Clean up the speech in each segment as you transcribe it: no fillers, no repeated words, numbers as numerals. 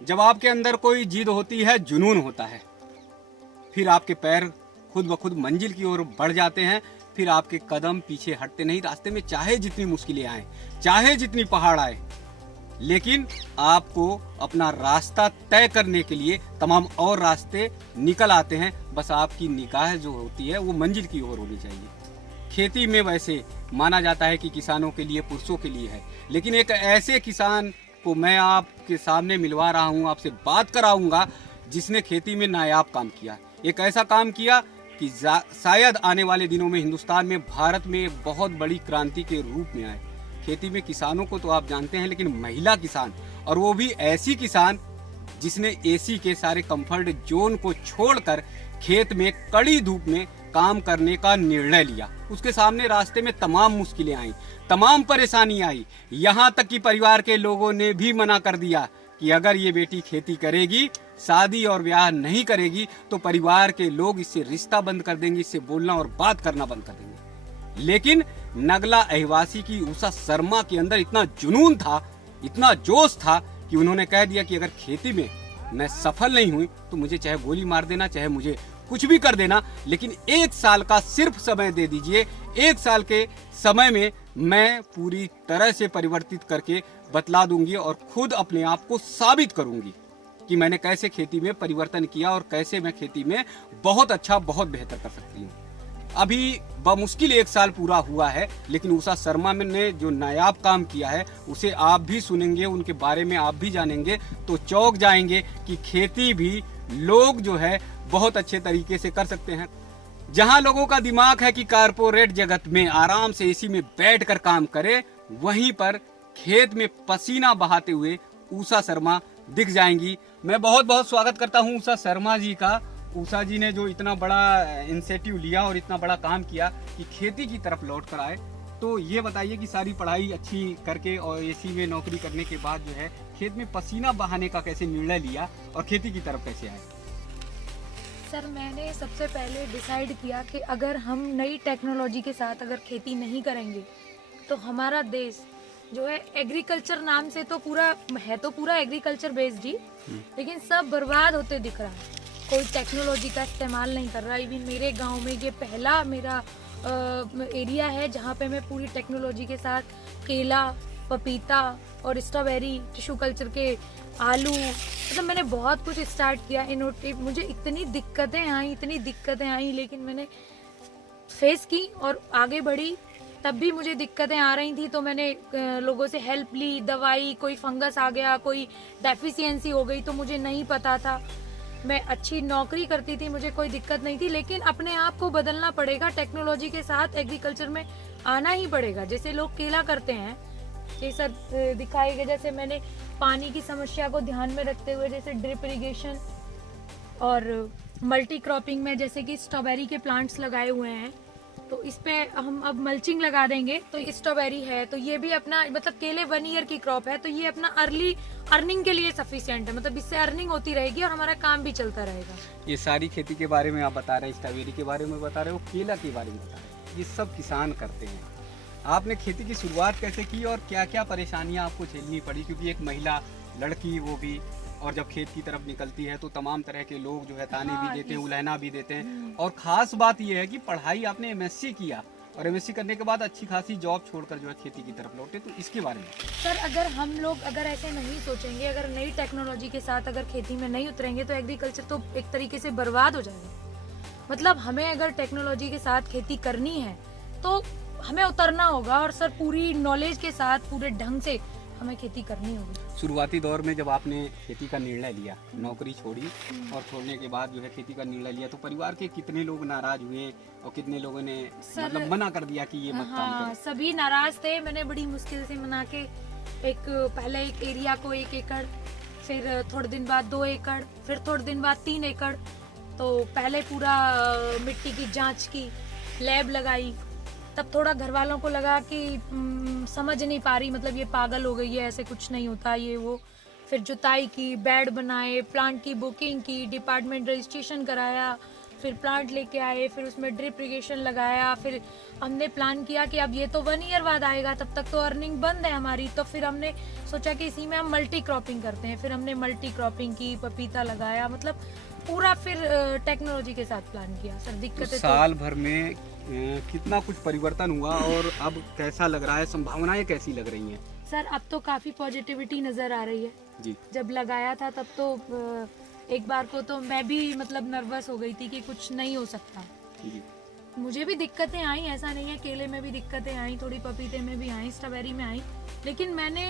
जब आपके अंदर कोई जिद होती है, जुनून होता है, फिर आपके पैर खुद ब खुद मंजिल की ओर बढ़ जाते हैं। फिर आपके कदम पीछे हटते नहीं। रास्ते में चाहे जितनी मुश्किलें आए, चाहे जितनी पहाड़ आए, लेकिन आपको अपना रास्ता तय करने के लिए तमाम और रास्ते निकल आते हैं। बस आपकी निगाह जो होती है वो मंजिल की ओर होनी चाहिए। खेती में वैसे माना जाता है कि किसानों के लिए, पुरुषों के लिए है, लेकिन एक ऐसे किसान को मैं आपके सामने मिलवा रहा हूँ, आपसे बात कराऊंगा, जिसने खेती में नायाब काम किया। एक ऐसा काम किया कि शायद आने वाले दिनों में हिंदुस्तान में, भारत में बहुत बड़ी क्रांति के रूप में आए। खेती में किसानों को तो आप जानते हैं, लेकिन महिला किसान, और वो भी ऐसी किसान जिसने एसी के सारे कंफर्ट जोन को छोड़कर खेत में कड़ी धूप में काम करने का निर्णय लिया। उसके सामने रास्ते में तमाम मुश्किलें आई, तमाम परेशानी आई, यहाँ तक कि परिवार के लोगों ने भी मना कर दिया कि अगर ये बेटी खेती करेगी, शादी और ब्याह नहीं करेगी, तो परिवार के लोग इससे रिश्ता बंद कर देंगे, इससे बोलना और बात करना बंद कर देंगे। लेकिन नगला अहिवासी की उषा शर्मा के अंदर इतना जुनून था, इतना जोश था कि उन्होंने कह दिया कि अगर खेती में मैं सफल नहीं हुई तो मुझे चाहे गोली मार देना, चाहे मुझे कुछ भी कर देना, लेकिन 1 साल का सिर्फ समय दे दीजिए। 1 साल के समय में मैं पूरी तरह से परिवर्तित करके बतला दूंगी और खुद अपने आप को साबित करूंगी कि मैंने कैसे खेती में परिवर्तन किया और कैसे मैं खेती में बहुत अच्छा, बहुत बेहतर कर सकती हूँ। अभी बमुश्किल 1 साल पूरा हुआ है, लेकिन उषा शर्मा ने जो नायाब काम किया है उसे आप भी सुनेंगे, उनके बारे में आप भी जानेंगे तो चौंक जाएंगे कि खेती भी लोग जो है बहुत अच्छे तरीके से कर सकते हैं। जहां लोगों का दिमाग है कि कारपोरेट जगत में आराम से एसी में बैठकर काम करे, वहीं पर खेत में पसीना बहाते हुए उषा शर्मा दिख जाएंगी। मैं बहुत बहुत स्वागत करता हूं उषा शर्मा जी का। उषा जी ने जो इतना बड़ा इनिशिएटिव लिया और इतना बड़ा काम किया कि खेती की तरफ लौट कर आए, तो ये बताइए कि सारी पढ़ाई अच्छी करके और एसी में नौकरी करने के बाद जो है खेत में पसीना बहाने का कैसे निर्णय लिया और खेती की तरफ कैसे आए? सर, मैंने सबसे पहले डिसाइड किया कि अगर हम नई टेक्नोलॉजी के साथ अगर खेती नहीं करेंगे तो हमारा देश जो है एग्रीकल्चर नाम से तो पूरा एग्रीकल्चर बेस्ड ही, लेकिन सब बर्बाद होते दिख रहा है। कोई टेक्नोलॉजी का इस्तेमाल नहीं कर रहा। इवन मेरे गांव में ये पहला मेरा एरिया है जहाँ पे मैं पूरी टेक्नोलॉजी के साथ केला, पपीता और स्ट्रॉबेरी, टिश्यू कल्चर के आलू, मतलब मैंने बहुत कुछ स्टार्ट किया। मुझे इतनी दिक्कतें आई, लेकिन मैंने फेस की और आगे बढ़ी। तब भी मुझे दिक्कतें आ रही थी तो मैंने लोगों से हेल्प ली, दवाई, कोई फंगस आ गया, कोई डेफिशिएंसी हो गई तो मुझे नहीं पता था। मैं अच्छी नौकरी करती थी, मुझे कोई दिक्कत नहीं थी, लेकिन अपने आप को बदलना पड़ेगा। टेक्नोलॉजी के साथ एग्रीकल्चर में आना ही पड़ेगा। जैसे लोग केला करते हैं, जैसा दिखाई गया, जैसे मैंने पानी की समस्या को ध्यान में रखते हुए जैसे ड्रिप इरिगेशन और मल्टी क्रॉपिंग में जैसे कि स्ट्रॉबेरी के प्लांट्स लगाए हुए हैं, तो इस पे हम अब मल्चिंग लगा देंगे। तो स्ट्रॉबेरी है तो ये भी अपना, मतलब केले 1 ईयर की क्रॉप है, तो ये अपना अर्ली अर्निंग के लिए सफिशिएंट है। मतलब इससे अर्निंग होती रहेगी और हमारा काम भी चलता रहेगा। ये सारी खेती के बारे में आप बता रहे हैं, स्ट्रॉबेरी के बारे में बता रहे हो, केला के बारे में बता रहे हैं, ये सब किसान करते हैं। आपने खेती की शुरुआत कैसे की और क्या क्या परेशानियां आपको झेलनी पड़ी? क्योंकि एक महिला, लड़की वो भी, और जब खेत की तरफ निकलती है तो तमाम तरह के लोग जो है ताने भी देते हैं, उलहना भी देते हैं। और खास बात यह है कि पढ़ाई आपने एमएससी किया और एमएससी करने के बाद अच्छी खासी जॉब छोड़कर जो है खेती की तरफ लौटे, तो इसके बारे में सर, अगर हम लोग अगर ऐसे नहीं सोचेंगे, अगर नई टेक्नोलॉजी के साथ अगर खेती में नहीं उतरेंगे तो एग्रीकल्चर तो एक तरीके से बर्बाद हो जाएगा। मतलब हमें अगर टेक्नोलॉजी के साथ खेती करनी है तो हमें उतरना होगा और सर पूरी नॉलेज के साथ, पूरे ढंग से हमें खेती करनी होगी। शुरुआती दौर में जब आपने खेती का निर्णय लिया, नौकरी छोड़ी और छोड़ने के बाद जो है खेती का निर्णय लिया, तो परिवार के कितने लोग नाराज हुए और कितने लोगों ने मतलब मना कर दिया कि ये मत काम करो? सभी नाराज थे। मैंने बड़ी मुश्किल से मना के पहले एक एरिया को 1 एकड़, फिर थोड़े दिन बाद 2 एकड़, फिर थोड़े दिन बाद 3 एकड़। तो पहले पूरा मिट्टी की जाँच की, लैब लगाई, तब थोड़ा घर वालों को लगा कि समझ नहीं पा रही, मतलब ये पागल हो गई है, ऐसे कुछ नहीं होता ये वो। फिर जुताई की, बेड बनाए, प्लांट की बुकिंग की, डिपार्टमेंट रजिस्ट्रेशन कराया, फिर प्लांट लेके आए, फिर उसमें ड्रिप इरिगेशन लगाया, फिर हमने प्लान किया कि अब ये तो 1 ईयर बाद आएगा, तब तक तो अर्निंग बंद है हमारी। तो फिर हमने सोचा कि इसी में हम मल्टी क्रॉपिंग करते हैं। फिर हमने मल्टी क्रॉपिंग की, पपीता लगाया, मतलब पूरा फिर टेक्नोलॉजी के साथ प्लान किया। सर दिक्कतें साल भर में कितना कुछ परिवर्तन हुआ और अब कैसा लग रहा है, संभावनाएं कैसी लग रही हैं? सर अब तो काफ़ी पॉजिटिविटी नज़र आ रही है जी। जब लगाया था तब तो एक बार को तो मैं भी मतलब नर्वस हो गई थी कि कुछ नहीं हो सकता जी। मुझे भी दिक्कतें आई, ऐसा नहीं है, केले में भी दिक्कतें आई, थोड़ी पपीते में भी आई, स्ट्रॉबेरी में आई, लेकिन मैंने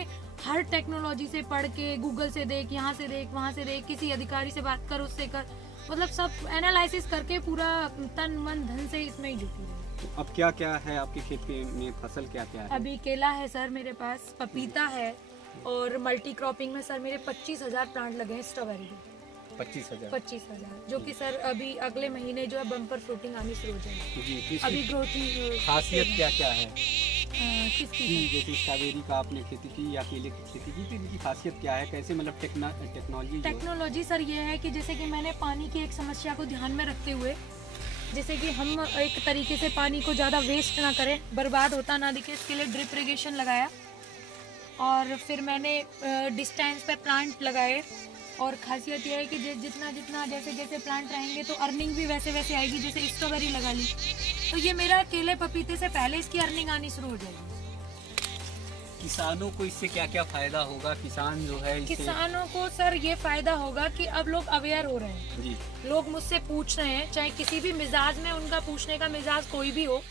हर टेक्नोलॉजी से पढ़ के, गूगल से देख, यहाँ से देख, वहाँ से देख, किसी अधिकारी से बात कर, उससे कर, मतलब सब एनालिसिस करके पूरा तन मन धन से इसमें ही जुटी रही। तो अब क्या क्या है आपके खेत में, फसल क्या क्या है? अभी केला है सर मेरे पास, पपीता है, और मल्टी क्रॉपिंग में सर मेरे 25,000 प्लांट लगे हैं स्ट्रॉबेरी के। 25,000 जो कि सर अभी अगले महीने जो है बम्पर फ्रूटिंग आनी शुरू हो जाएगी जी। अभी ग्रोथिंग। खासियत क्या क्या है किसकी? जैसे स्ट्रॉबेरी का आपने खेती की या केले की खेती की, तो इनकी खासियत क्या है, कैसे मतलब टेक्नोलॉजी सर ये है कि जैसे कि मैंने पानी की एक समस्या को ध्यान में रखते हुए, जैसे कि हम एक तरीके से पानी को ज़्यादा वेस्ट ना करें, बर्बाद होता ना दिखे, इसके लिए ड्रिप इरिगेशन लगाया, और फिर मैंने डिस्टेंस पे प्लांट लगाए। और खासियत यह है कि जितना जितना जैसे जैसे प्लांट रहेंगे तो अर्निंग भी वैसे वैसे आएगी। जैसे स्ट्रॉबेरी लगा ली तो ये मेरा केले पपीते से पहले इसकी अर्निंग आनी शुरू हो जाएगी। किसानों को इससे क्या क्या फायदा होगा? किसान जो है किसानों को सर ये फायदा होगा कि अब लोग अवेयर हो रहे हैं जी। लोग मुझसे पूछ रहे हैं, चाहे किसी भी मिजाज में, उनका पूछने का मिजाज कोई भी हो,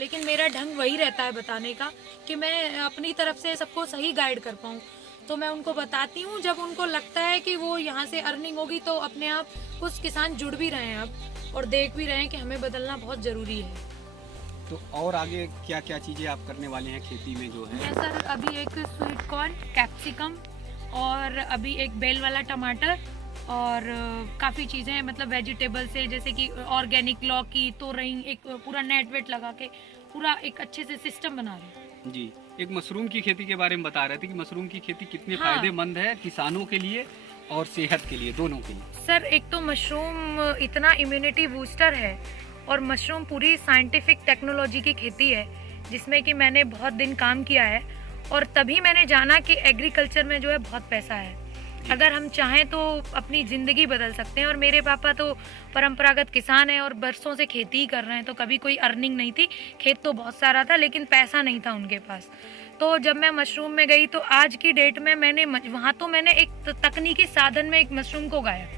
लेकिन मेरा ढंग वही रहता है बताने का कि मैं अपनी तरफ से सबको सही गाइड कर पाऊँ। तो मैं उनको बताती हूँ, जब उनको लगता है कि वो यहाँ से अर्निंग होगी तो अपने आप कुछ किसान जुड़ भी रहे हैं अब, और देख भी रहे हैं कि हमें बदलना बहुत ज़रूरी है। तो और आगे क्या क्या चीज़ें आप करने वाले हैं खेती में जो है? मैं सर अभी एक स्वीट कॉर्न, कैप्सिकम, और अभी एक बेल वाला टमाटर, और काफ़ी चीज़ें मतलब वेजिटेबल से, जैसे कि ऑर्गेनिक लौकी, तोरई, एक पूरा नेट वेट लगा के पूरा एक अच्छे से सिस्टम बना रहे हैं। जी। एक मशरूम की खेती के बारे में बता रहे थे कि मशरूम की खेती कितनी हाँ। फायदेमंद है किसानों के लिए और सेहत के लिए, दोनों के लिए। सर एक तो मशरूम इतना इम्यूनिटी बूस्टर है, और मशरूम पूरी साइंटिफिक टेक्नोलॉजी की खेती है जिसमें कि मैंने बहुत दिन काम किया है, और तभी मैंने जाना कि एग्रीकल्चर में जो है बहुत पैसा है। अगर हम चाहें तो अपनी ज़िंदगी बदल सकते हैं। और मेरे पापा तो परंपरागत किसान हैं और बरसों से खेती ही कर रहे हैं, तो कभी कोई अर्निंग नहीं थी। खेत तो बहुत सारा था लेकिन पैसा नहीं था उनके पास। तो जब मैं मशरूम में गई तो आज की डेट में मैंने एक तकनीकी साधन में एक मशरूम को उगाया,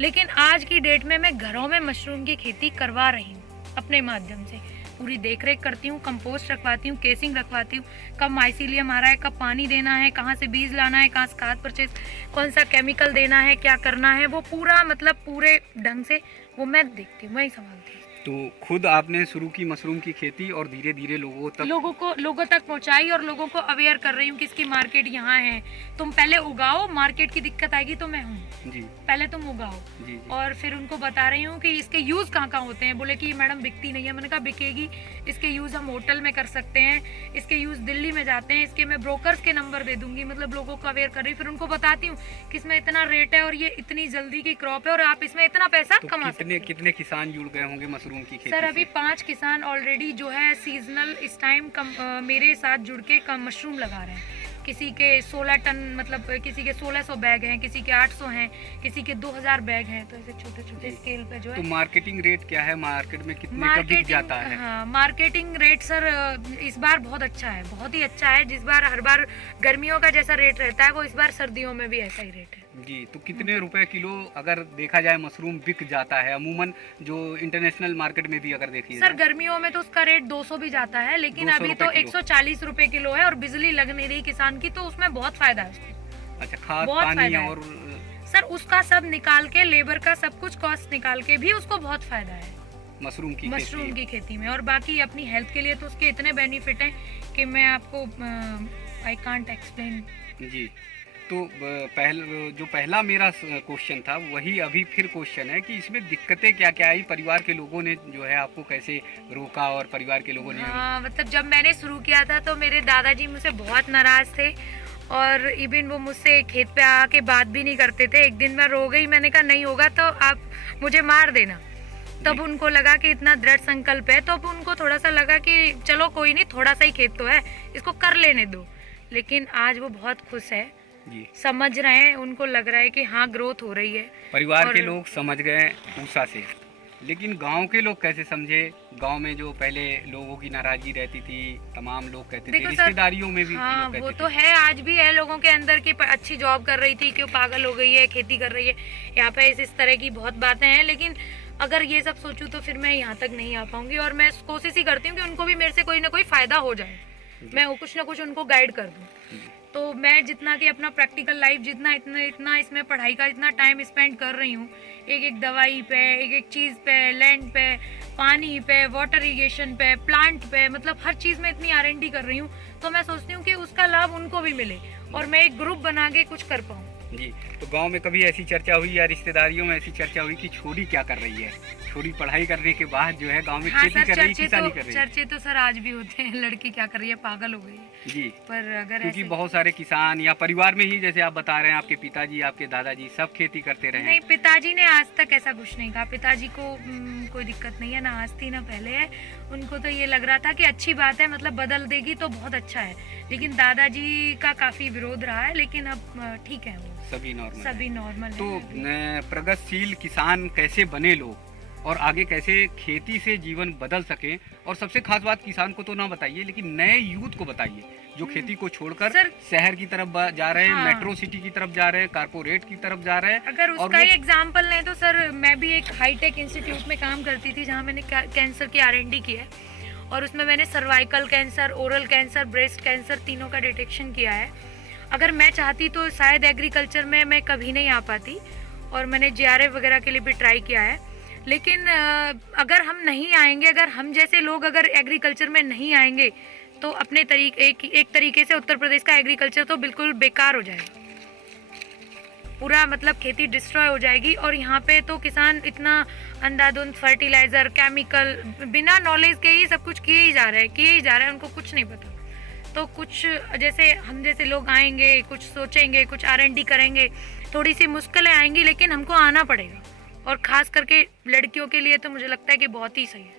लेकिन आज की डेट में मैं घरों में मशरूम की खेती करवा रही हूँ अपने माध्यम से। पूरी देखरेख करती हूँ, कंपोस्ट रखवाती हूँ, केसिंग रखवाती हूँ, कब माइसीलियम आ रहा है, कब पानी देना है, कहाँ से बीज लाना है, कहाँ से खाद परचेज, कौन सा केमिकल देना है, क्या करना है, वो पूरा मतलब पूरे ढंग से वो मैं देखती हूँ, मैं ही संभालती हूँ। तो खुद आपने शुरू की मशरूम की खेती और धीरे धीरे लोगों तक पहुंचाई, और लोगों को अवेयर कर रही हूँ कि इसकी मार्केट यहाँ है, तुम पहले उगाओ, मार्केट की दिक्कत आएगी तो मैं हूँ जी, पहले तुम उगाओ। जी। और फिर उनको बता रही हूँ कि इसके यूज कहाँ कहाँ होते हैं। बोले कि मैडम बिकती नहीं है, मैंने कहा बिकेगी, इसके यूज हम होटल में कर सकते हैं, इसके यूज दिल्ली में जाते हैं, इसके मैं ब्रोकर्स के नंबर दे दूंगी, मतलब लोगों को अवेयर कर रही। फिर उनको बताती हूँ कि इसमें इतना रेट है और ये इतनी जल्दी की क्रॉप है और आप इसमें इतना पैसा कमा सकते हैं। कितने किसान जुड़ गए होंगे मशरूम की खेती सर अभी 5 किसान ऑलरेडी जो है सीजनल इस टाइम मेरे साथ जुड़ के मशरूम लगा रहे हैं। किसी के 16 टन, मतलब किसी के 1600 बैग हैं, किसी के 800 हैं, किसी के 2000 बैग हैं। तो ऐसे छोटे छोटे स्केल पे जो है। तो मार्केटिंग रेट क्या है मार्केट में, कितने का बिक जाता है? हाँ, मार्केटिंग रेट सर इस बार बहुत अच्छा है, बहुत ही अच्छा है। जिस बार हर बार गर्मियों का जैसा रेट रहता है वो इस बार सर्दियों में भी ऐसा ही रेट है जी। तो कितने रुपए किलो अगर देखा जाए मशरूम बिक जाता है अमूमन, जो इंटरनेशनल मार्केट में भी अगर देखिए? सर गर्मियों में तो उसका रेट 200 भी जाता है, लेकिन अभी तो 140 रुपए किलो है, और बिजली लग नहीं रही किसान की, तो उसमें बहुत फायदा है। अच्छा, खाद पानी और सर उसका सब निकाल के, लेबर का सब कुछ कॉस्ट निकाल के भी उसको बहुत फायदा है मशरूम की खेती में। और बाकी अपनी हेल्थ के लिए तो उसके इतने बेनिफिट हैं कि मैं आपको आई कांट एक्सप्लेन जी। तो पहला मेरा क्वेश्चन था वही अभी फिर क्वेश्चन है कि इसमें दिक्कतें क्या क्या आई, परिवार के लोगों ने जो है आपको कैसे रोका, और परिवार के लोगों ने? हाँ, मतलब जब मैंने शुरू किया था तो मेरे दादाजी मुझसे बहुत नाराज थे, और इवन वो मुझसे खेत पे आके बात भी नहीं करते थे। एक दिन मैं रो गई, मैंने कहा नहीं होगा तो आप मुझे मार देना। तब उनको लगा कि इतना दृढ़ संकल्प है, तो अब उनको थोड़ा सा लगा कि चलो कोई नहीं, थोड़ा सा ही खेत तो है, इसको कर लेने दो। लेकिन आज वो बहुत खुश है जी। समझ रहे हैं, उनको लग रहा है कि हाँ ग्रोथ हो रही है। परिवार के और- लोग समझ गए ऊषा से, लेकिन गांव के लोग कैसे समझे? गांव में जो पहले लोगों की नाराजगी रहती थी, तमाम लोग कहते थे, देखो सर, रिश्तेदारियों में भी हाँ लोग कहते वो थे। तो है, आज भी है लोगों के अंदर की अच्छी जॉब कर रही थी, क्यों पागल हो गई है, खेती कर रही है, यहाँ पे इस तरह की बहुत बातें हैं। लेकिन अगर ये सब सोचूं तो फिर मैं यहाँ तक नहीं आ पाऊंगी, और मैं कोशिश ही करती हूँ कि उनको भी मेरे से कोई ना कोई फायदा हो जाए, मैं कुछ ना कुछ उनको गाइड कर दूँ। तो मैं जितना कि अपना प्रैक्टिकल लाइफ जितना इतना इसमें पढ़ाई का इतना टाइम स्पेंड कर रही हूँ, एक एक दवाई पे, एक एक चीज़ पे, लैंड पे, पानी पे, वाटर इरिगेशन पे, प्लांट पे, मतलब हर चीज़ में इतनी R&D कर रही हूँ, तो मैं सोचती हूँ कि उसका लाभ उनको भी मिले और मैं एक ग्रुप बना के कुछ कर पाऊँ। जी। तो गांव में कभी ऐसी चर्चा हुई या रिश्तेदारियों में ऐसी चर्चा हुई कि छोरी क्या कर रही है? छोरी पढ़ाई करने के बाद जो है गांव में हाँ खेती सर, कर रही, किसानी कर रही है। चर्चे तो सर आज भी होते हैं, लड़की क्या कर रही है, पागल हो गई है। जी। पर अगर क्योंकि ऐसे बहुत सारे किसान या परिवार में ही, जैसे आप बता रहे हैं, आपके पिताजी, आपके दादाजी सब खेती करते रहे। नहीं, पिताजी ने आज तक ऐसा कुछ नहीं कहा। पिताजी को कोई दिक्कत नहीं है, ना आज थी ना पहले है। उनको तो ये लग रहा था कि अच्छी बात है, मतलब बदल देगी तो बहुत अच्छा है। लेकिन दादाजी का काफी विरोध रहा है, लेकिन अब ठीक है, वो सभी नॉर्मल सभी नॉर्मल तो है। प्रगतिशील किसान कैसे बने लोग और आगे कैसे खेती से जीवन बदल सके? और सबसे खास बात किसान को तो ना बताइए, लेकिन नए यूथ को बताइए जो खेती को छोड़कर सर, शहर की तरफ जा रहे हैं, हाँ। मेट्रो सिटी की तरफ जा रहे हैं, कारपोरेट की तरफ जा रहे हैं। अगर और उसका वो- ही एग्जाम्पल लें तो सर, मैं भी एक हाईटेक इंस्टीट्यूट में काम करती थी जहाँ मैंने कैंसर की R&D की है, और उसमें मैंने cervical cancer, oral cancer, breast cancer तीनों का डिटेक्शन किया है। अगर मैं चाहती तो शायद एग्रीकल्चर में मैं कभी नहीं आ पाती, और मैंने JRF वगैरह के लिए भी ट्राई किया है। लेकिन अगर हम नहीं आएंगे, अगर हम जैसे लोग अगर एग्रीकल्चर में नहीं आएंगे, तो अपने एक तरीके से उत्तर प्रदेश का एग्रीकल्चर तो बिल्कुल बेकार हो जाएगा, पूरा मतलब खेती डिस्ट्रॉय हो जाएगी। और यहाँ पे तो किसान इतना अंधाधुंध फर्टिलाइजर, केमिकल, बिना नॉलेज के ही सब कुछ किए ही जा रहे हैं, उनको कुछ नहीं पता। तो कुछ जैसे हम जैसे लोग आएंगे, कुछ सोचेंगे, कुछ R&D करेंगे, थोड़ी सी मुश्किलें आएंगी, लेकिन हमको आना पड़ेगा। और खास करके लड़कियों के लिए तो मुझे लगता है कि बहुत ही सही है,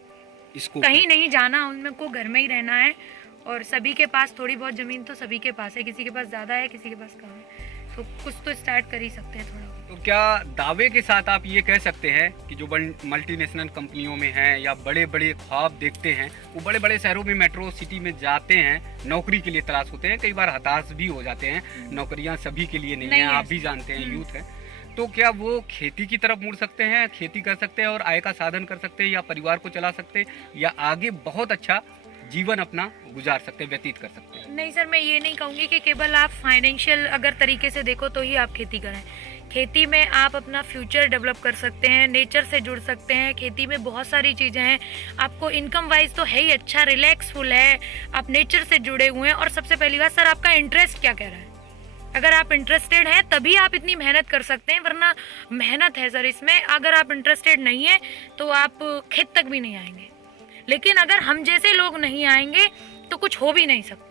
इसको कहीं नहीं जाना, उनको घर में ही रहना है। और सभी के पास थोड़ी बहुत जमीन तो सभी के पास है, किसी के पास ज़्यादा है, किसी के पास कम है, तो कुछ तो स्टार्ट कर ही सकते हैं थोड़ा। तो क्या दावे के साथ आप ये कह सकते हैं कि जो मल्टीनेशनल कंपनियों में हैं या बड़े बड़े ख्वाब देखते हैं, वो बड़े बड़े शहरों में, मेट्रो सिटी में जाते हैं, नौकरी के लिए तलाश होते हैं, कई बार हताश भी हो जाते हैं, नौकरियां सभी के लिए नहीं है, है। आप भी जानते हैं, यूथ है। तो क्या वो खेती की तरफ मुड़ सकते हैं, खेती कर सकते हैं और आय का साधन कर सकते हैं, या परिवार को चला सकते हैं, या आगे बहुत अच्छा जीवन अपना गुजार सकते हैं, व्यतीत कर सकते हैं? नहीं सर, मैं ये नहीं कहूँगी कि केवल आप फाइनेंशियल अगर तरीके से देखो तो ही आप खेती करें। खेती में आप अपना फ्यूचर डेवलप कर सकते हैं, नेचर से जुड़ सकते हैं। खेती में बहुत सारी चीज़ें हैं, आपको इनकम वाइज तो है ही अच्छा, रिलैक्सफुल है, आप नेचर से जुड़े हुए हैं। और सबसे पहली बात सर, आपका इंटरेस्ट क्या कह रहा है? अगर आप इंटरेस्टेड हैं तभी आप इतनी मेहनत कर सकते हैं, वरना मेहनत है सर इसमें, अगर आप इंटरेस्टेड नहीं है तो आप खेत तक भी नहीं आएंगे। लेकिन अगर हम जैसे लोग नहीं आएंगे तो कुछ हो भी नहीं सकता।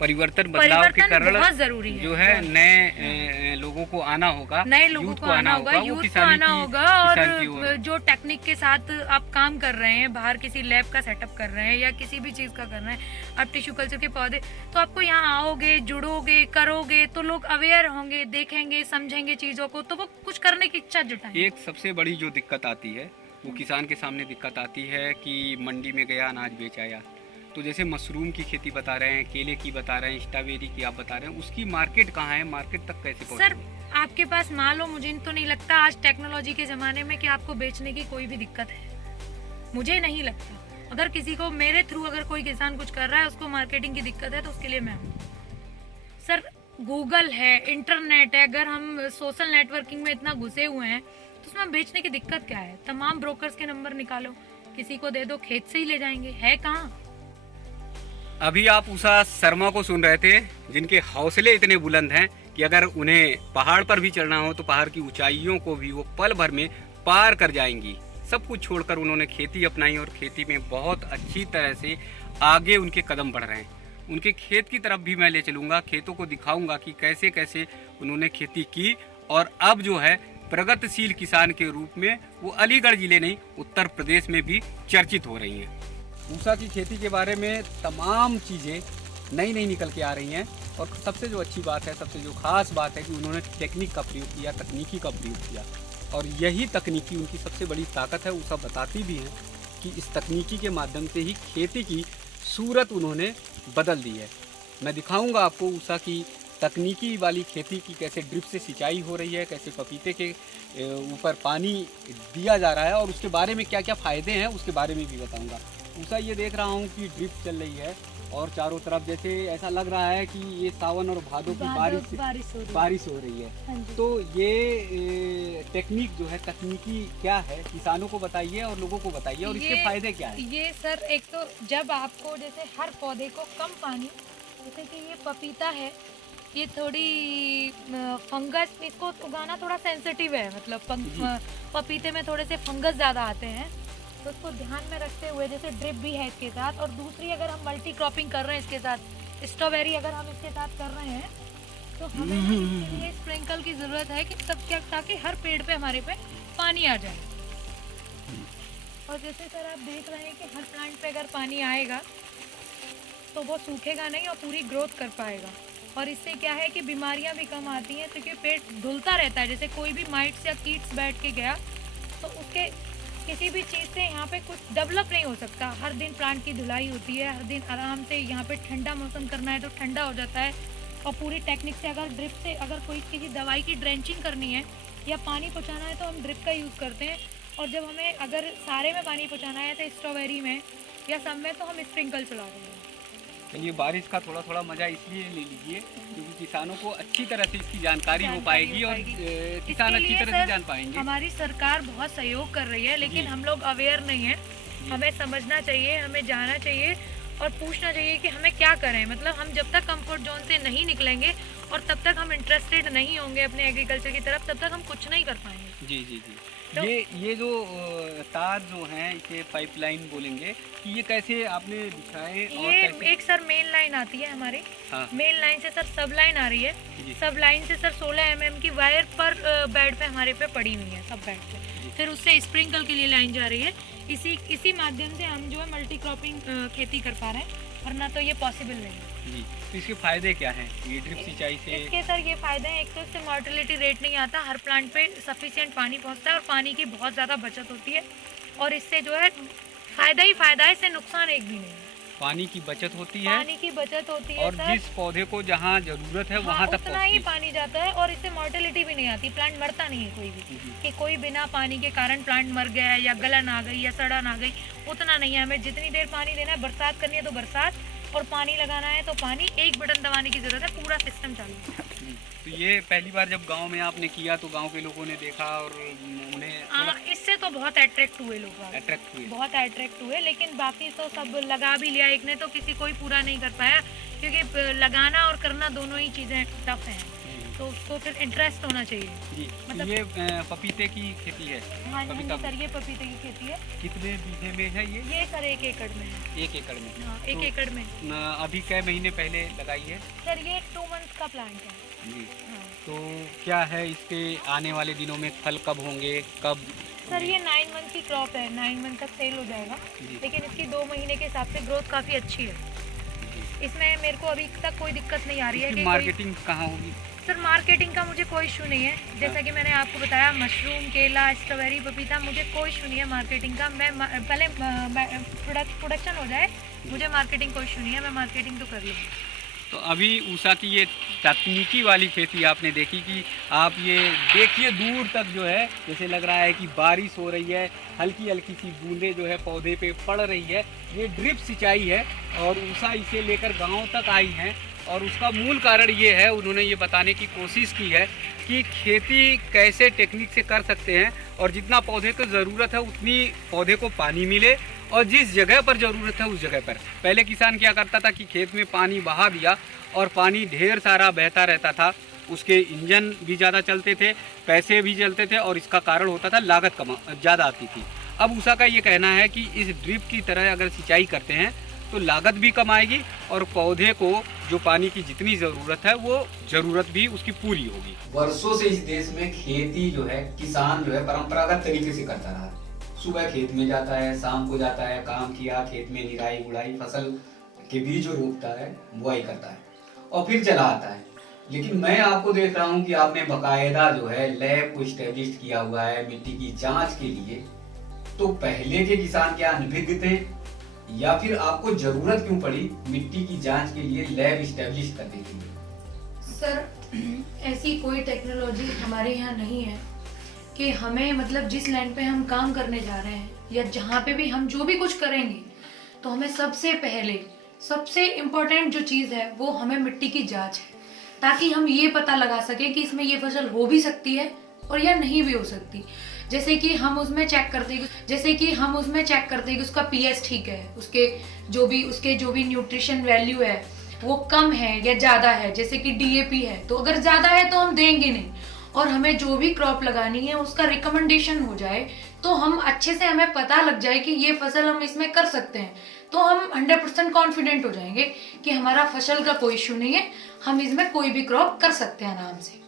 परिवर्तन, बदलाव के कारण बहुत जरूरी है, जो है नए लोगों को आना होगा, नए लोगों को आना होगा, वो यूथ को किसानी आना की- होगा। किसान की ओर। और जो टेक्निक के साथ आप काम कर रहे हैं, बाहर किसी लैब का सेटअप कर रहे हैं या किसी भी चीज़ का कर रहे हैं, आप टिश्यू कल्चर के पौधे, तो आपको यहाँ आओगे, जुड़ोगे, करोगे, तो लोग अवेयर होंगे, देखेंगे, समझेंगे चीज़ों को, तो वो कुछ करने की इच्छा जुटाएंगे। एक सबसे बड़ी जो दिक्कत आती है, वो किसान के सामने दिक्कत आती है कि मंडी में गया, अनाज बेच आया। तो जैसे मशरूम की खेती बता रहे हैं, केले की बता रहे हैं, स्ट्रॉबेरी की आप बता रहे हैं, उसकी मार्केट कहाँ है, मार्केट तक कैसे सर पहुँचे? आपके पास माल हो, मुझे तो नहीं लगता आज टेक्नोलॉजी के ज़माने में कि आपको बेचने की कोई भी दिक्कत है, मुझे नहीं लगता। अगर किसी को मेरे थ्रू अगर कोई किसान कुछ कर रहा है, उसको मार्केटिंग की दिक्कत है, तो उसके लिए मैं हूँ। सर गूगल है, इंटरनेट है, अगर हम सोशल नेटवर्किंग में इतना घुसे हुए हैं तो उसमें बेचने की दिक्कत क्या है? तमाम ब्रोकर्स के नंबर निकालो, किसी को दे दो, खेत से ही ले जाएंगे, है कहाँ? अभी आप उषा शर्मा को सुन रहे थे, जिनके हौसले इतने बुलंद हैं कि अगर उन्हें पहाड़ पर भी चढ़ना हो तो पहाड़ की ऊंचाइयों को भी वो पल भर में पार कर जाएंगी। सब कुछ छोड़कर उन्होंने खेती अपनाई और खेती में बहुत अच्छी तरह से आगे उनके कदम बढ़ रहे हैं। उनके खेत की तरफ भी मैं ले चलूँगा, खेतों को दिखाऊंगा कि कैसे कैसे उन्होंने खेती की और अब जो है प्रगतिशील किसान के रूप में वो अलीगढ़ जिले नहीं उत्तर प्रदेश में भी चर्चित हो रही हैं। ऊसा की खेती के बारे में तमाम चीज़ें नई नई निकल के आ रही हैं और सबसे जो अच्छी बात है, सबसे जो खास बात है कि उन्होंने टेक्निक का प्रयोग किया, तकनीकी का प्रयोग किया और यही तकनीकी उनकी सबसे बड़ी ताकत है। ऊसा बताती भी हैं कि इस तकनीकी के माध्यम से ही खेती की सूरत उन्होंने बदल दी है। मैं दिखाऊंगा आपको ऊसा की तकनीकी वाली खेती की कैसे ड्रिप से सिंचाई हो रही है, कैसे पपीते के ऊपर पानी दिया जा रहा है और उसके बारे में क्या क्या फ़ायदे हैं उसके बारे में भी बताऊंगा। ऊसा ये देख रहा हूँ कि ड्रिप चल रही है और चारों तरफ जैसे ऐसा लग रहा है कि ये सावन और भादों की बारिश हो रही है। हाँ, तो ये टेक्निक जो है, तकनीकी क्या है, किसानों को बताइए और लोगों को बताइए और इसके फायदे क्या है। ये सर एक तो जब आपको जैसे हर पौधे को कम पानी, जैसे कि ये पपीता है, ये थोड़ी फंगस, इसको उगाना थोड़ा सेंसिटिव है, मतलब पपीते में थोड़े से फंगस ज़्यादा आते हैं, तो उसको ध्यान में रखते हुए जैसे ड्रिप भी है इसके साथ। और दूसरी अगर हम मल्टी क्रॉपिंग कर रहे हैं इसके साथ, स्ट्रॉबेरी अगर हम इसके साथ कर रहे हैं तो हमें इसके लिए स्प्रिंकल की ज़रूरत है कि सब क्या, ताकि हर पेड़ पे हमारे पे पानी आ जाए। और जैसे सर आप देख रहे हैं कि हर प्लांट पे अगर पानी आएगा तो वो सूखेगा नहीं और पूरी ग्रोथ कर पाएगा। और इससे क्या है कि बीमारियां भी कम आती हैं, क्योंकि पेट धुलता रहता है। जैसे कोई भी माइट्स या कीट्स बैठ के गया तो उसके किसी भी चीज़ से यहाँ पे कुछ डेवलप नहीं हो सकता। हर दिन प्लांट की धुलाई होती है, हर दिन आराम से यहाँ पे ठंडा मौसम करना है तो ठंडा हो जाता है। और पूरी टेक्निक से अगर ड्रिप से अगर कोई किसी दवाई की ड्रेंचिंग करनी है या पानी पहुँचाना है तो हम ड्रिप का यूज़ करते हैं। और जब हमें अगर सारे में पानी पहुँचाना है तो स्ट्रॉबेरी में या सब में तो हम स्प्रिंकल चला रहे हैं। चलिए, बारिश का थोड़ा थोड़ा मजा इसलिए ले लीजिए क्योंकि किसानों को अच्छी तरह से इसकी जानकारी हो पाएगी और किसान अच्छी तरह से जान पाएंगे। हमारी सरकार बहुत सहयोग कर रही है, लेकिन हम लोग अवेयर नहीं है। हमें समझना चाहिए, हमें जाना चाहिए और पूछना चाहिए कि हमें क्या करें। मतलब हम जब तक कंफर्ट जोन से नहीं निकलेंगे और तब तक हम इंटरेस्टेड नहीं होंगे अपने एग्रीकल्चर की तरफ, तब तक हम कुछ नहीं कर पाएंगे। जी जी जी। तो ये जो तार जो हैं इसे पाइपलाइन बोलेंगे कि ये कैसे आपने दिखाए और ये कैसे? एक सर मेन लाइन आती है हमारी। हाँ। मेन लाइन से सर सब लाइन आ रही है। सब लाइन से सर 16 mm की वायर पर बेड पे हमारे पे पड़ी हुई है, सब बेड पे। फिर उससे स्प्रिंकल के लिए लाइन जा रही है। इसी माध्यम से हम जो है मल्टी क्रॉपिंग खेती कर पा रहे हैं, वरना तो ये पॉसिबल नहीं है। जी, तो इसके फायदे क्या हैं ये ड्रिप सिंचाई से? इसके सर ये फायदे हैं, एक तो इससे मॉर्टेलिटी रेट नहीं आता, हर प्लांट पे सफिशिएंट पानी पहुंचता है और पानी की बहुत ज़्यादा बचत होती है। और इससे जो है फायदा ही फायदा है, इससे नुकसान एक भी नहीं है। पानी की बचत होती है, पानी की बचत होती है और सर, जिस पौधे को जहाँ जरूरत है वहाँ तक उतना ही पानी जाता है और इससे मॉर्टेलिटी भी नहीं आती। प्लांट मरता नहीं है कोई भी, कि कोई बिना पानी के कारण प्लांट मर गया है या गलन आ गई या सड़न आ गई, उतना नहीं है। हमें जितनी देर पानी देना है, बरसात करनी है तो बरसात, और पानी लगाना है तो पानी, एक बटन दबाने की जरूरत है, पूरा सिस्टम चालू है। तो ये पहली बार जब गांव में आपने किया तो गांव के लोगों ने देखा और उन्हें इससे तो बहुत अट्रैक्ट हुए लोग, बहुत अट्रैक्ट हुए। लेकिन बाकी तो सब लगा भी लिया, एक ने तो किसी कोई पूरा नहीं कर पाया, क्योंकि लगाना और करना दोनों ही चीज़ें टफ हैं, तो उसको फिर इंटरेस्ट होना चाहिए। जी, मतलब ये पपीते की खेती है? हाँ जी सर, ये पपीते की खेती है। कितने बीघे में है ये? सर 1 एकड़ में है। 1 एकड़ में? हाँ, 1 एकड़ में। अभी कै महीने पहले लगाई है सर? ये 2 मंथ का प्लांट है जी। हाँ। तो क्या है इसके आने वाले दिनों में फल कब होंगे, कब? सर ये 9 मंथ की क्रॉप है, 9 मंथ तक सेल हो जाएगा, लेकिन इसकी 2 महीने के हिसाब से ग्रोथ काफ़ी अच्छी है। इसमें मेरे को अभी तक कोई दिक्कत नहीं आ रही है कि मार्केटिंग कहाँ होगी? सर मार्केटिंग का मुझे कोई इशू नहीं है। जैसा कि मैंने आपको बताया, मशरूम, केला, स्ट्रॉबेरी, पपीता, मुझे कोई इशू नहीं है मार्केटिंग का। मैं पहले प्रोडक्शन हो जाए, मुझे मार्केटिंग कोई इशू नहीं है, मैं मार्केटिंग तो कर लूँगी। तो अभी ऊसा की ये तकनीकी वाली खेती आपने देखी कि आप ये देखिए दूर तक जो है जैसे लग रहा है कि बारिश हो रही है, हल्की हल्की सी बूंदें जो है पौधे पे पड़ रही है। ये ड्रिप सिंचाई है और ऊसा इसे लेकर गांव तक आई हैं और उसका मूल कारण ये है, उन्होंने ये बताने की कोशिश की है कि खेती कैसे टेक्निक से कर सकते हैं और जितना पौधे को ज़रूरत है उतनी पौधे को पानी मिले और जिस जगह पर ज़रूरत है उस जगह पर। पहले किसान क्या करता था कि खेत में पानी बहा दिया और पानी ढेर सारा बहता रहता था, उसके इंजन भी ज़्यादा चलते थे, पैसे भी चलते थे और इसका कारण होता था लागत कम ज़्यादा आती थी। अब ऊसा का ये कहना है कि इस ड्रिप की तरह अगर सिंचाई करते हैं तो लागत भी कम आएगी और पौधे को जो पानी की जितनी ज़रूरत है वो ज़रूरत भी उसकी पूरी होगी। वर्षों से इस देश में खेती जो है किसान जो है परंपरागत तरीके से करता रहा है। सुबह खेत में जाता है, शाम को जाता है, काम किया, खेत में निराई गुड़ाई, फसल के बीज जो रोपता है, बुआई करता है और फिर चला आता है। लेकिन मैं आपको देख रहा हूँ कि आपने बकायदा जो है लैब को स्टैब्लिश किया हुआ है मिट्टी की जांच के लिए। तो पहले के किसान क्या अनभिज्ञ थे या फिर आपको जरूरत क्यों पड़ी मिट्टी की जांच के लिए लैब स्टैब्लिश करने के लिए? सर ऐसी कोई टेक्नोलॉजी हमारे यहाँ नहीं है कि हमें मतलब जिस लैंड पे हम काम करने जा रहे हैं या जहाँ पे भी हम जो भी कुछ करेंगे तो हमें सबसे पहले सबसे इम्पोर्टेंट जो चीज़ है वो हमें मिट्टी की जांच है, ताकि हम ये पता लगा सकें कि इसमें ये फसल हो भी सकती है और या नहीं भी हो सकती। जैसे कि हम उसमें चेक करते कि उसका पीएच ठीक है, उसके जो भी न्यूट्रिशन वैल्यू है वो कम है या ज़्यादा है। जैसे कि डीएपी है तो अगर ज़्यादा है तो हम देंगे नहीं, और हमें जो भी क्रॉप लगानी है उसका रिकमेंडेशन हो जाए तो हम अच्छे से हमें पता लग जाए कि ये फसल हम इसमें कर सकते हैं, तो हम 100% कॉन्फिडेंट हो जाएंगे कि हमारा फसल का कोई इशू नहीं है, हम इसमें कोई भी क्रॉप कर सकते हैं आराम से।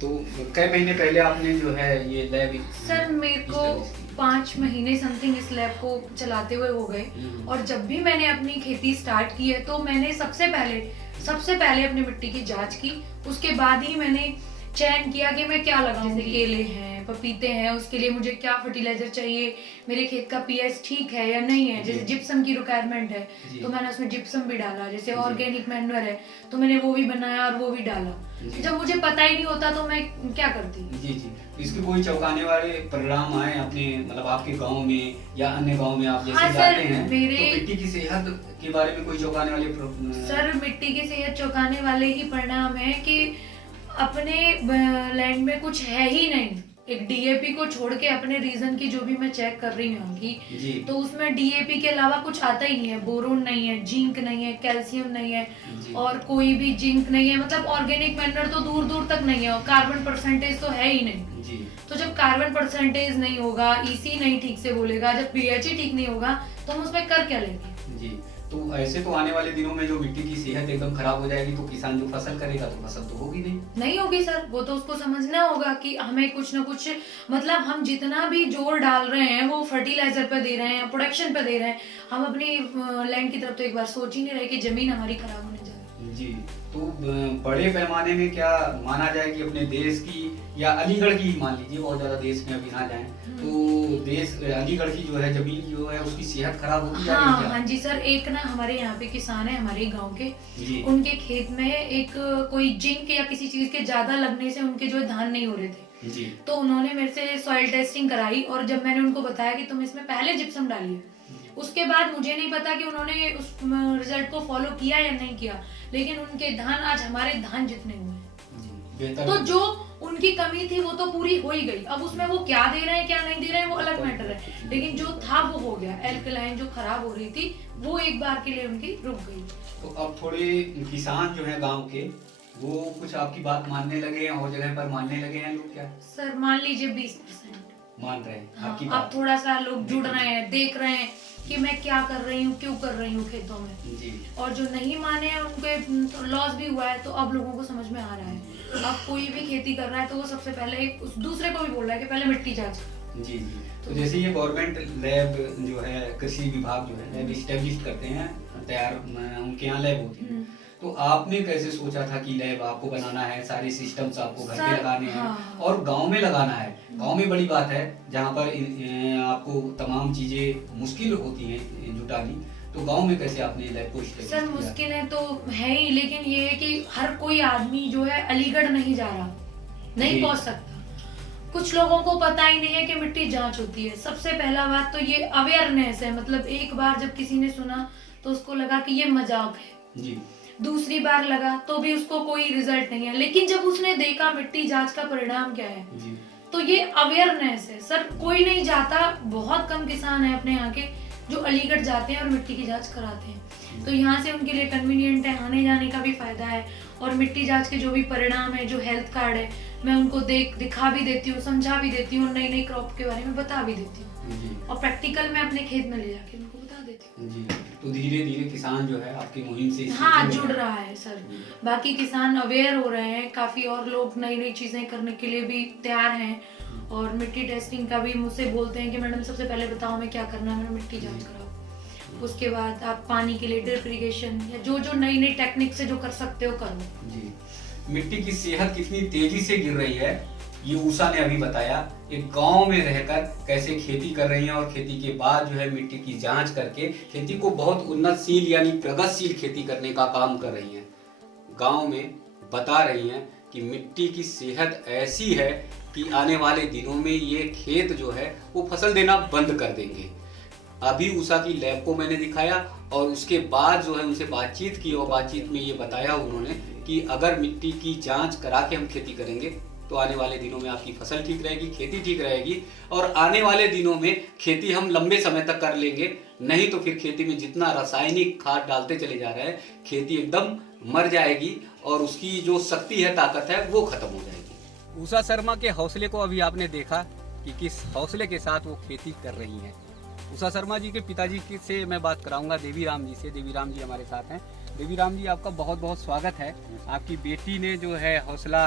तो कई महीने पहले आपने जो है ये लैब? सर मेरे को 5 महीने समथिंग इस लैब को चलाते हुए हो गए, और जब भी मैंने अपनी खेती स्टार्ट की है तो मैंने सबसे पहले अपनी मिट्टी की जांच की। उसके बाद ही मैंने चयन किया कि मैं क्या लगाऊं। जैसे केले हैं, पपीते हैं, उसके लिए मुझे क्या फर्टिलाइजर चाहिए, मेरे खेत का पीएच ठीक है या नहीं है। जैसे जिप्सम की रिक्वायरमेंट है तो मैंने उसमें जिप्सम भी डाला। जैसे ऑर्गेनिक मैन्योर है तो मैंने वो भी बनाया और वो भी डाला। जब मुझे पता ही नहीं होता तो मैं क्या करती। जी जी, इसके कोई चौंकाने वाले परिणाम आए अपने मतलब आपके गांव में या अन्य गांव में? आप जैसे जाते हैं तो मिट्टी की सेहत के बारे में कोई चौंकाने वाले? सर मिट्टी की सेहत चौंकाने वाले ही परिणाम है कि अपने लैंड में कुछ है ही नहीं। एक डीएपी को छोड़ के अपने रीजन की जो भी मैं चेक कर रही हूँ तो उसमें डीएपी के अलावा कुछ आता ही नहीं है। बोरोन नहीं है, जिंक नहीं है, कैल्शियम नहीं है और कोई भी जिंक नहीं है। मतलब ऑर्गेनिक मैन्योर तो दूर दूर तक नहीं है, और कार्बन परसेंटेज तो है ही नहीं। तो जब कार्बन परसेंटेज नहीं होगा, ईसी नहीं ठीक से बोलेगा, जब पीएच ही ठीक नहीं होगा तो हम उसमें कर क्या लेंगे? जी, तो ऐसे तो आने वाले दिनों में जो मिट्टी की सेहत एकदम खराब हो जाएगी तो किसान जो फसल करेगा तो फसल तो होगी नहीं होगी सर। वो तो उसको समझना होगा कि हमें कुछ ना कुछ मतलब हम जितना भी जोर डाल रहे हैं वो फर्टिलाइजर पे दे रहे हैं, प्रोडक्शन पे दे रहे हैं, हम अपनी लैंड की तरफ तो एक बार सोच ही नहीं रहे कि जमीन हमारी खराब होने जाए। जी, तो बड़े पैमाने में क्या माना जाए कि अपने देश की या अलीगढ़ की मान लीजिए, बहुत ज्यादा देश में अभी ना जाएं तो देश अलीगढ़ की जो है जमीन जो है उसकी सेहत खराब होती जा रही है? हाँ जी सर, एक ना हमारे यहाँ पे किसान है हमारे गांव के, उनके खेत में एक कोई जिंक या किसी चीज के ज्यादा लगने से उनके जो धान नहीं हो रहे थे तो उन्होंने मेरे से सॉइल टेस्टिंग कराई, और जब मैंने उनको बताया कि तुम इसमें पहले जिप्सम डालिए, उसके बाद मुझे नहीं पता कि उन्होंने उस रिजल्ट को फॉलो किया या नहीं किया, लेकिन उनके धान आज हमारे धान जितने हुए। तो जो उनकी कमी थी वो तो पूरी हो ही गई। अब उसमें वो क्या दे रहे हैं क्या नहीं दे रहे हैं वो अलग मैटर है, लेकिन जो था वो हो गया। एल्कलाइन जो खराब हो रही थी वो एक बार के लिए उनकी रुक गई। तो अब थोड़े किसान जो है गांव के वो कुछ आपकी बात मानने लगे हैं और जगह पर मानने लगे हैं लोग? क्या सर मान लीजिए 20% मान रहे हैं? हाँ, आपकी अब थोड़ा सा लोग जुड़ रहे हैं, देख रहे हैं कि मैं क्या कर रही हूँ, क्यों कर रही हूँ खेतों में जी। और जो नहीं माने हैं उनके लॉस भी हुआ है, तो अब लोगों को समझ में आ रहा है। अब कोई भी खेती कर रहा है तो वो सबसे पहले उस दूसरे को भी बोल रहा है कि पहले मिट्टी जांच। जी जी, तो जैसे ये गवर्नमेंट लैब जो है, कृषि विभाग जो है लैब स्टैब्लिश करते हैं, तैयार उनके यहाँ लैब होती है, तो आपने कैसे सोचा था कि लैब आपको बनाना है, सारे सिस्टम्स आपको घर पे लगाने हैं और गांव में लगाना है? गांव में बड़ी बात है जहाँ पर आपको तमाम चीजें मुश्किल होती हैं जुटानी, तो गांव में कैसे आपने लैब को स्टैब्लिश किया? सर मुश्किल है तो है ही, लेकिन ये है कि हर कोई आदमी जो है अलीगढ़ नहीं जा रहा, नहीं पहुंच सकता। कुछ लोगों को पता ही नहीं है कि मिट्टी जांच होती है। सबसे पहला बात तो ये अवेयरनेस है, मतलब एक बार जब किसी ने सुना तो उसको लगा कि ये मजाक है जी। दूसरी बार लगा तो भी उसको कोई रिजल्ट नहीं है, लेकिन जब उसने देखा मिट्टी जांच का परिणाम क्या है जी। तो ये अवेयरनेस है सर। कोई नहीं जाता, बहुत कम किसान है अपने यहाँ के जो अलीगढ़ जाते हैं और मिट्टी की जांच कराते हैं, तो यहाँ से उनके लिए कन्वीनियंट है, आने जाने का भी फायदा है। और मिट्टी जांच के जो भी परिणाम है, जो हेल्थ कार्ड है, मैं उनको दिखा भी देती हूँ, समझा भी देती हूँ, नई नई क्रॉप के बारे में बता भी देती हूँ, और प्रैक्टिकल में अपने खेत में ले जाके उनको बता देती हूँ। थे। जी, तो धीरे धीरे किसान जो है आपकी मुहिम से हाँ, जुड़ रहा है सर। बाकी किसान अवेयर हो रहे हैं, काफी और लोग नई नई चीजें करने के लिए भी तैयार हैं। और मिट्टी टेस्टिंग का भी मुझसे बोलते हैं कि मैडम सबसे पहले बताओ हमें क्या करना है, मैंने मिट्टी जांच कराओ, उसके बाद आप पानी के लिए ड्रिप इरिगेशन या जो जो नई नई टेक्निक से जो कर सकते हो करो। जी, मिट्टी की सेहत कितनी तेजी से गिर रही है ये उषा ने अभी बताया। एक गांव में रहकर कैसे खेती कर रही हैं और खेती के बाद जो है मिट्टी की जांच करके खेती को बहुत उन्नतशील यानी प्रगतिशील खेती करने का काम कर रही हैं। गांव में बता रही हैं कि मिट्टी की सेहत ऐसी है कि आने वाले दिनों में ये खेत जो है वो फसल देना बंद कर देंगे। अभी उषा की लैब को मैंने दिखाया और उसके बाद जो है उनसे बातचीत की और बातचीत में ये बताया उन्होंने कि अगर मिट्टी की जांच करा के हम खेती करेंगे तो आने वाले दिनों में आपकी फसल ठीक रहेगी, खेती ठीक रहेगी और आने वाले दिनों में खेती हम लंबे समय तक कर लेंगे। नहीं तो फिर खेती में जितना रासायनिक खाद डालते चले जा रहे हैं खेती एकदम मर जाएगी और उसकी जो शक्ति है, ताकत है, वो खत्म हो जाएगी। उषा शर्मा के हौसले को अभी आपने देखा कि किस हौसले के साथ वो खेती कर रही हैं। उषा शर्मा जी के पिताजी से मैं बात कराऊंगा, देवीराम जी से। देवीराम जी हमारे साथ हैं। देवीराम जी, आपका बहुत बहुत स्वागत है। आपकी बेटी ने जो है हौसला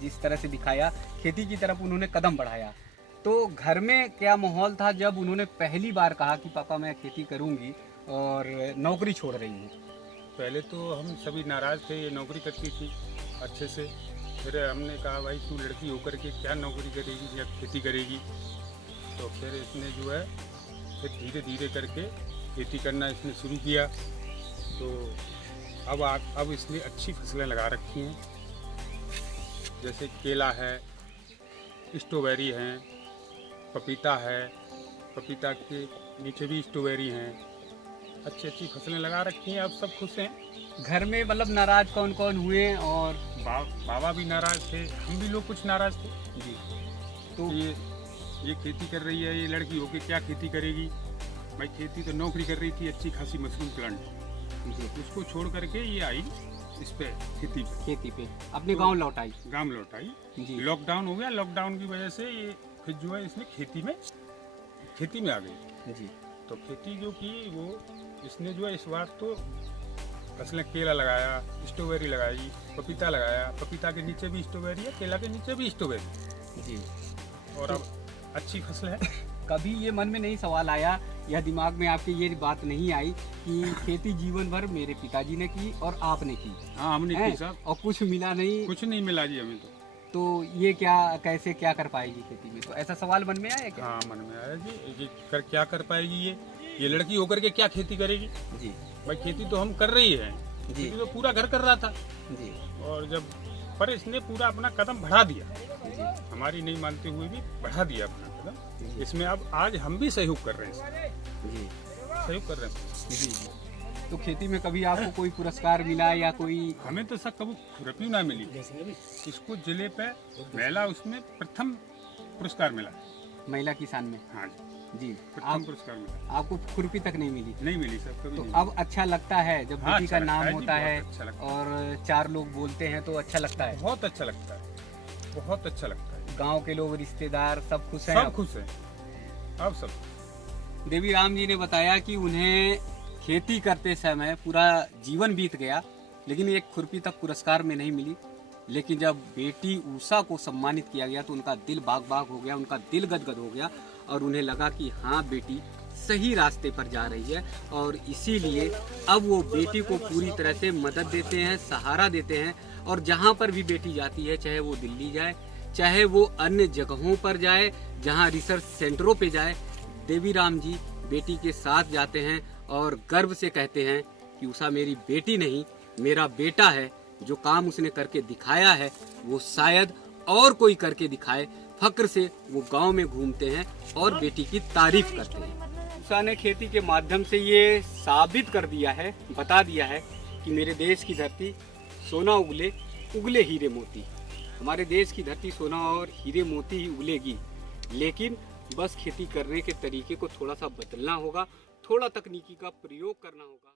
जिस तरह से दिखाया, खेती की तरफ उन्होंने कदम बढ़ाया, तो घर में क्या माहौल था जब उन्होंने पहली बार कहा कि पापा मैं खेती करूंगी और नौकरी छोड़ रही हूँ? पहले तो हम सभी नाराज़ थे, ये नौकरी करती थी अच्छे से। फिर हमने कहा भाई तू लड़की होकर के क्या नौकरी करेगी या खेती करेगी। तो फिर इसने जो है फिर धीरे धीरे करके खेती करना इसने शुरू किया। तो अब इसने अच्छी फसलें लगा रखी हैं, जैसे केला है, स्ट्रॉबेरी हैं, पपीता है, पपीता के नीचे भी स्ट्रॉबेरी हैं। अच्छी अच्छी फसलें लगा रखी हैं। अब सब खुश हैं। घर में मतलब नाराज कौन कौन हुए? और बाबा भी नाराज थे, हम भी लोग कुछ नाराज थे जी। तो ये खेती कर रही है, ये लड़की होके क्या खेती करेगी। भाई खेती तो नौकरी कर रही थी अच्छी खासी मशरूम प्लांट, उसको छोड़ करके ये आई इस पे खेती पे अपने गांव लौट आई। जी। लॉकडाउन हो गया, लॉकडाउन की वजह से ये फिर जो है इसने खेती में आ गई जी। तो खेती जो की वो इसने जो है इस बार तो फसलें केला लगाया, स्ट्रॉबेरी लगाई, पपीता लगाया। पपीता के नीचे भी स्ट्रॉबेरी है, केला के नीचे भी स्ट्रॉबेरी जी। और अब अच्छी फसल है। कभी ये मन में नहीं सवाल आया या दिमाग में आपके ये बात नहीं आई कि खेती जीवन भर मेरे पिताजी ने की और आपने की? हाँ, हमने की साहब। और कुछ मिला नहीं? कुछ नहीं मिला जी हमें तो ये कैसे क्या कर पाएगी खेती में? तो ऐसा सवाल मन में आया क्या? हाँ, मन में आया जी। ये क्या कर पाएगी ये लड़की होकर के क्या खेती करेगी जी। भाई खेती तो हम कर रही है जी, खेती तो पूरा घर कर रहा था जी। और जब पर इसने पूरा अपना कदम बढ़ा दिया जी। हमारी नहीं मानते हुए भी बढ़ा दिया अपना कदम इसमें। अब आज हम भी सहयोग कर रहे हैं जी, सहयोग कर रहे हैं जी जी। तो खेती में कभी आपको कोई पुरस्कार मिला या कोई? हमें तो सब कभी खुरपी ना मिली। इसको जिले पे महिला उसमें प्रथम पुरस्कार मिला, महिला किसान में। हाँ जी। प्रथम पुरस्कार मिला। आपको खुरपी तक नहीं मिली? नहीं मिली सर, कभी तो नहीं। अब अच्छा लगता है जब हाँ, बेटी का अच्छा नाम लगता है होता जी, है बहुत अच्छा लगता और 4 लोग बोलते हैं तो अच्छा लगता है। बहुत अच्छा लगता है, बहुत अच्छा लगता है। गांव के लोग, रिश्तेदार सब खुश हैं? सब खुश हैं अब सब। देवीराम जी ने बताया कि उन्हें खेती करते समय पूरा जीवन बीत गया लेकिन एक खुरपी तक पुरस्कार में नहीं मिली, लेकिन जब बेटी उषा को सम्मानित किया गया तो उनका दिल बाग बाग हो गया, उनका दिल गदगद हो गया और उन्हें लगा कि हाँ बेटी सही रास्ते पर जा रही है। और इसीलिए अब वो बेटी को पूरी तरह से मदद देते हैं, सहारा देते हैं और जहाँ पर भी बेटी जाती है, चाहे वो दिल्ली जाए, चाहे वो अन्य जगहों पर जाए, जहाँ रिसर्च सेंटरों पे जाए, देवीराम जी बेटी के साथ जाते हैं और गर्व से कहते हैं कि उषा मेरी बेटी नहीं, मेरा बेटा है। जो काम उसने करके दिखाया है वो शायद और कोई करके दिखाए। फक्र से वो गांव में घूमते हैं और बेटी की तारीफ करते हैं। उषा ने खेती के माध्यम से ये साबित कर दिया है, बता दिया है कि मेरे देश की धरती सोना उगले, उगले हीरे मोती। हमारे देश की धरती सोना और हीरे मोती ही उगलेगी, लेकिन बस खेती करने के तरीके को थोड़ा सा बदलना होगा, थोड़ा तकनीकी का प्रयोग करना होगा।